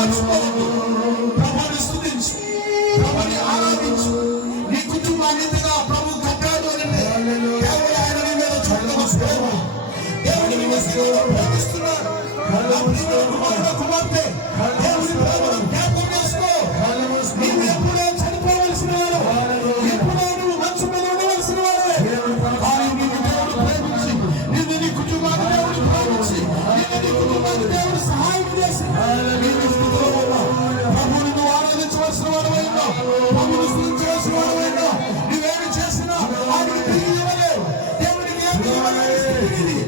మర్చిపోవద్దు. ప్రభువుని స్తుతించు, ప్రభువుని ఆరాధించు. నీ కుటుంబాన్ని ఇంతగా ప్రభు కట్టాడు అని దేవుడు ఆయన నీ మీద చూడడం ప్రేమ. దేవుడు నీ మీద ప్రేమిస్తున్నాడు. నా ప్రియమైన కుమారుడు, కుమార్తె, దేవుని ప్రేమను జ్ఞాపకం చేసుకో. నీవు ఎప్పుడో చనిపోవలసిన వాడు, ఎప్పుడో నువ్వు మంచు మీద ఉండవలసిన వాడే. కానీ నిన్ను దేవుడు ప్రేమించి, నిన్ను నీ కుటుంబాన్ని దేవుడు ప్రేమించి, నిన్ను నీ కుటుంబాన్ని దేవుడు సహాయం చేసి నీవు స్థితిలో ఉన్నావు. ప్రభువుని నువ్వు ఆరాధించవలసిన వాడవైనా, ప్రభువుని స్తుతించవలసిన వాడవైనా, నువ్వేమి చేసినా ఆయనకి తిరిగి ఇవ్వలేవు. దేవుడికి ఏమి ఇవ్వలేని స్థితి నీది.